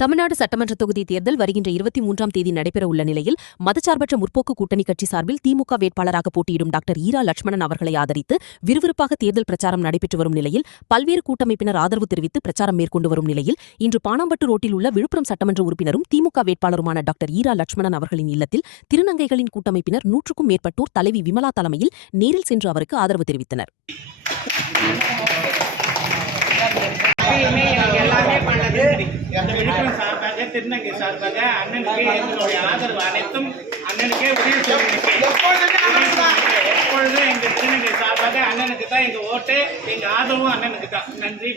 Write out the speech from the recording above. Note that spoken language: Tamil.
தமிழ்நாடு சட்டமன்ற தொகுதி தேர்தல் வருகின்ற 23ஆம் தேதி நடைபெறவுள்ள நிலையில் மதச்சார்பற்ற முற்போக்கு கூட்டணி கட்சி சார்பில் திமுக வேட்பாளராக போட்டியிடும் டாக்டர் ஈரா லட்சுமணன் அவர்களை ஆதரித்து விறுவிறுப்பாக தேர்தல் பிரச்சாரம் நடைபெற்று வரும் நிலையில் பல்வேறு கூட்டமைப்பினர் ஆதரவு தெரிவித்து பிரச்சாரம் மேற்கொண்டு வரும் நிலையில் இன்று பாணாம்பட்டு ரோட்டில் உள்ள விழுப்புரம் சட்டமன்ற உறுப்பினரும் திமுக வேட்பாளருமான டாக்டர் ஈரா லட்சுமணன் அவர்களின் இல்லத்தில் திருநங்கைகளின் கூட்டமைப்பினர் 100க்கும் மேற்பட்டோர் தலைவி விமலா தலைமையில் நேரில் சென்று அவருக்கு ஆதரவு தெரிவித்தனர். எல்லாமே பண்ணது அந்த விழுப்புரம் சார்பாக திருநங்கை சார்பாக அண்ணனுக்கு எங்களுடைய ஆதரவு அனைத்தும் அண்ணனுக்கே உதவி செய்யும். எப்பொழுதும் எங்க திருநங்கை சார்பாக அண்ணனுக்கு தான் எங்க ஓட்டு, எங்க ஆதரவும் அண்ணனுக்கு தான். நன்றி.